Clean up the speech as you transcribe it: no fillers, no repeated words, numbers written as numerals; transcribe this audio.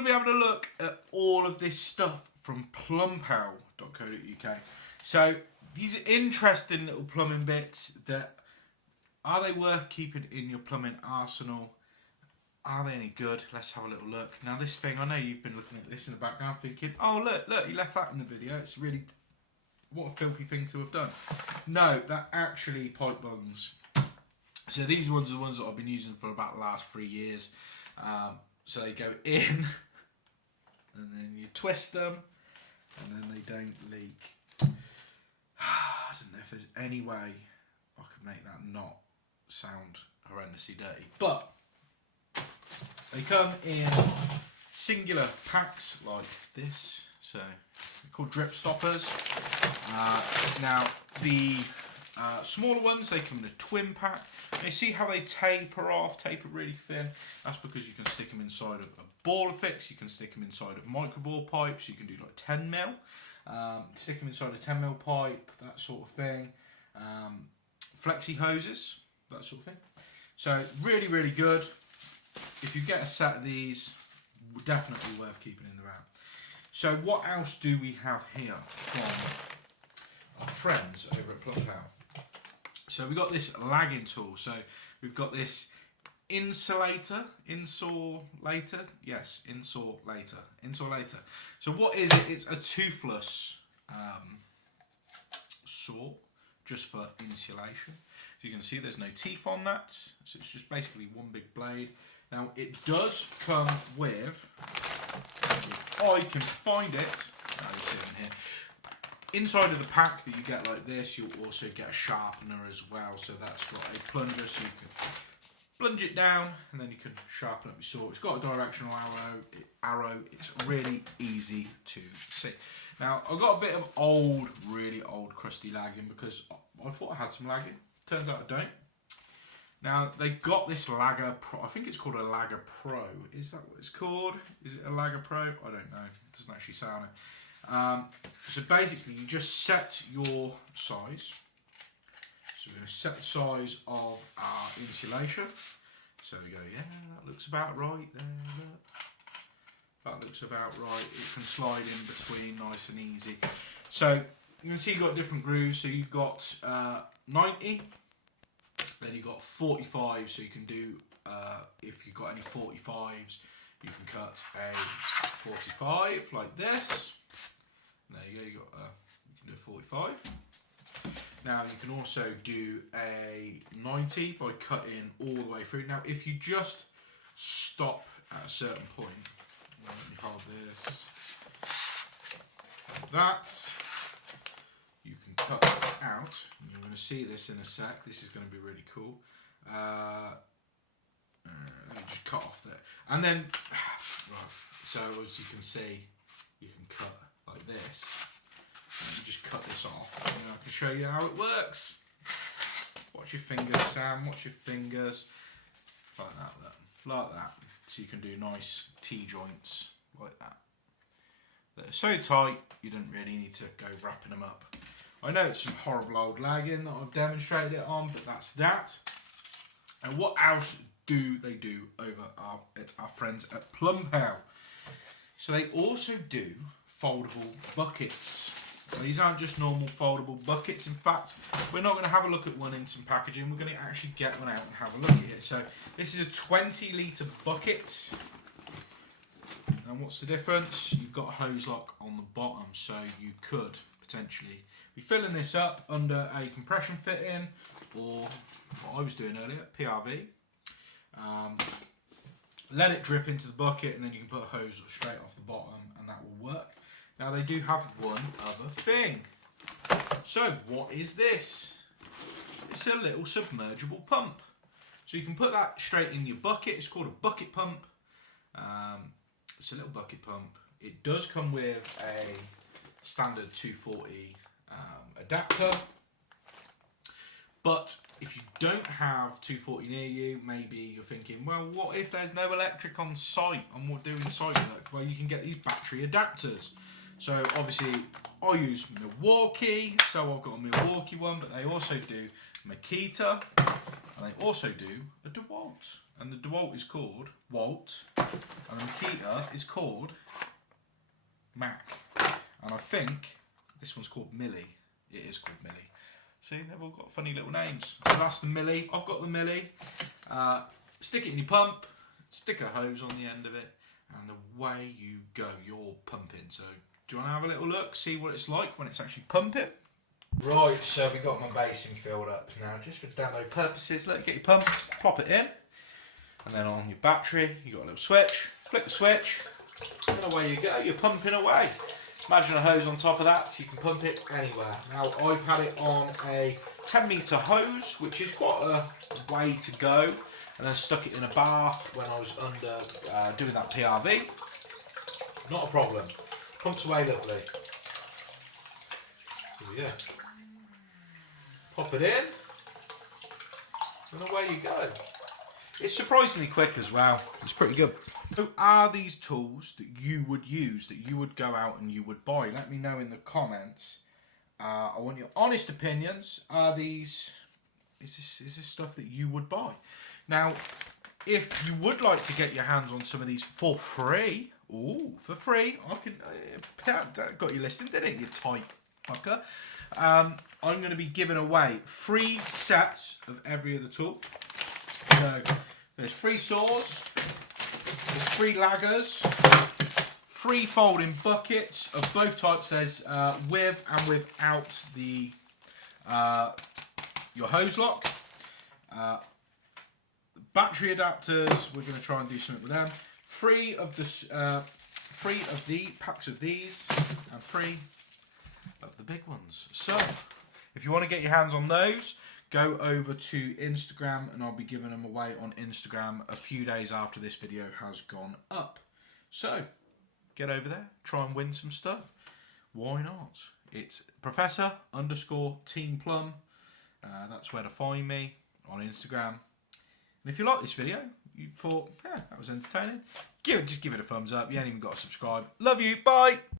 We'll be having a look at all of this stuff from plumb.co.uk. So these are interesting little plumbing bits that are they worth keeping in your plumbing arsenal? Are they any good? Let's have a little look. Now this thing, I know you've been looking at this in the background thinking, oh look, you left that in the video. It's really, what a filthy thing to have done. No, that actually pipe bungs. So these ones are the ones that I've been using for about the last 3 years. So they go in, and then you twist them, and then they don't leak. I don't know if there's any way I could make that not sound horrendously dirty, but they come in singular packs like this, so they're called drip stoppers. Now the smaller ones, they come in a twin pack. And you see how they taper really thin? That's because you can stick them inside of a ball fix, you can stick them inside of microbore pipes, you can do like 10mm. Stick them inside a 10mm pipe, that sort of thing. Flexi hoses, that sort of thing. So really, really good. If you get a set of these, definitely worth keeping in the van. So what else do we have here from our friends over at plumb. So we've got this lagging tool. So we've got this insulator. So what is it? It's a toothless saw, just for insulation. So you can see there's no teeth on that. So it's just basically one big blade. Now it does come with, if I can find it, I'll see it in here. Inside of the pack that you get like this, you'll also get a sharpener as well. So that's got a plunger, so you can plunge it down and then you can sharpen up your saw. It's got a directional arrow. It's really easy to see. Now I've got a bit of really old crusty lagging because I thought I had some lagging. Turns out I don't. Now they got this Lagger Pro. I think it's called a Lagger Pro. Is that what it's called? Is it a Lagger Pro? I don't know. It doesn't actually sound it. So basically you just set your size. So we're going to set the size of our insulation. So we go, yeah, that looks about right there. Look. That looks about right. It can slide in between nice and easy. So you can see you've got different grooves. So you've got 90, then you've got 45. So you can do, if you've got any 45s, you can cut a 45 like this. There you go, you can do a 45. Now you can also do a 90 by cutting all the way through. Now if you just stop at a certain point, let me hold this, like that, you can cut it out. You're going to see this in a sec. This is going to be really cool. Let me just cut off there. And then, right, so as you can see, you can cut like this. And you just cut this off. And I can show you how it works. Watch your fingers, Sam. Watch your fingers. Like that, look. Like that. So you can do nice T-joints like that. They're so tight, you don't really need to go wrapping them up. I know it's some horrible old lagging that I've demonstrated it on, but that's that. And what else do they do over at our friends at plumb? So they also do foldable buckets. Now, these aren't just normal foldable buckets. In fact, we're not going to have a look at one in some packaging. We're going to actually get one out and have a look at it. So this is a 20-litre bucket. And what's the difference? You've got a hose lock on the bottom, so you could potentially be filling this up under a compression fitting, or what I was doing earlier, PRV. Let it drip into the bucket, and then you can put a hose straight off the bottom, and that will work. Now they do have one other thing. So what is this? It's a little submersible pump. So you can put that straight in your bucket. It's called a bucket pump. It's a little bucket pump. It does come with a standard 240 adapter. But if you don't have 240 near you, maybe you're thinking, well, what if there's no electric on site and we're doing site work? Well, you can get these battery adapters. So obviously I use Milwaukee, so I've got a Milwaukee one, but they also do Makita. And they also do a DeWalt. And the DeWalt is called Walt. And the Makita is called Mac. And I think this one's called Millie. It is called Millie. See, they've all got funny little names. So that's the Millie. I've got the Millie. Stick it in your pump, stick a hose on the end of it, and away you go. You're pumping. So do you want to have a little look, see what it's like when it's actually pumping? Right, so we got my basin filled up now, just for demo purposes. Let it get your pump, pop it in, and then on your battery, you got a little switch. Flick the switch, and away you go. You're pumping away. Imagine a hose on top of that, so you can pump it anywhere. Now, I've had it on a 10-metre hose, which is quite a way to go, and then stuck it in a bath when I was under doing that PRV. Not a problem. Pumps away lovely. Here we go. Pop it in, and away you go. It's surprisingly quick as well. It's pretty good. So are these tools that you would use, that you would go out and you would buy? Let me know in the comments. I want your honest opinions. Are these, is this stuff that you would buy? Now, if you would like to get your hands on some of these for free, for free, I can, that got you listening, didn't it, you tight fucker? I'm going to be giving away 3 sets of every other tool. So there's 3 saws, there's 3 laggers, 3 folding buckets of both types. There's with and without the your hose lock. Battery adapters, we're going to try and do something with them. 3 of the packs of these, and 3 of the big ones. So if you want to get your hands on those, go over to Instagram, and I'll be giving them away on Instagram a few days after this video has gone up. So get over there, try and win some stuff. Why not? It's Professor_Team Plumb. That's where to find me on Instagram. And if you like this video, you thought, yeah, that was entertaining, just give it a thumbs up. You ain't even got to subscribe. Love you. Bye.